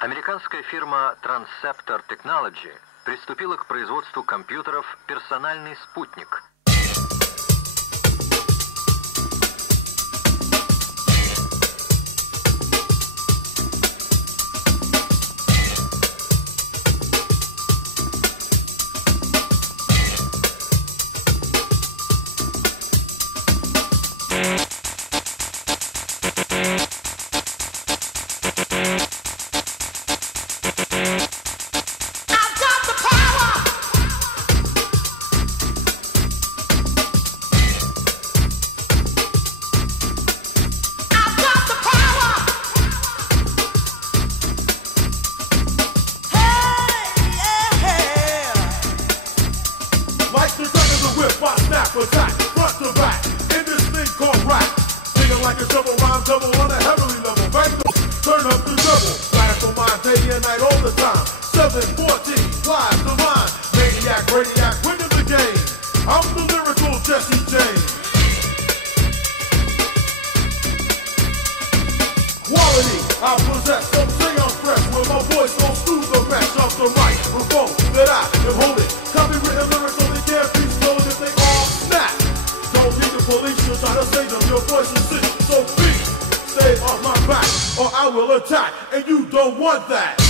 Американская фирма Transceptor Technology приступила к производству компьютеров «Персональный спутник». Attack, front to back, in this thing called rap. Thinking like a double rhyme double on a heavenly level. Bang the, turn up the double. Radical mind day and night all the time. 714, live the line. Maniac, radiac, winning the game. I'm the lyrical Jesse James. Quality, I possess, don't say I'm fresh. When my voice goes through the rest of the microphone that I am holding. Copywritten lyrics only can't be stolen if they all snap. Don't need the police to try to save them. Your voice is sick, so please stay off my back or I will attack, and you don't want that.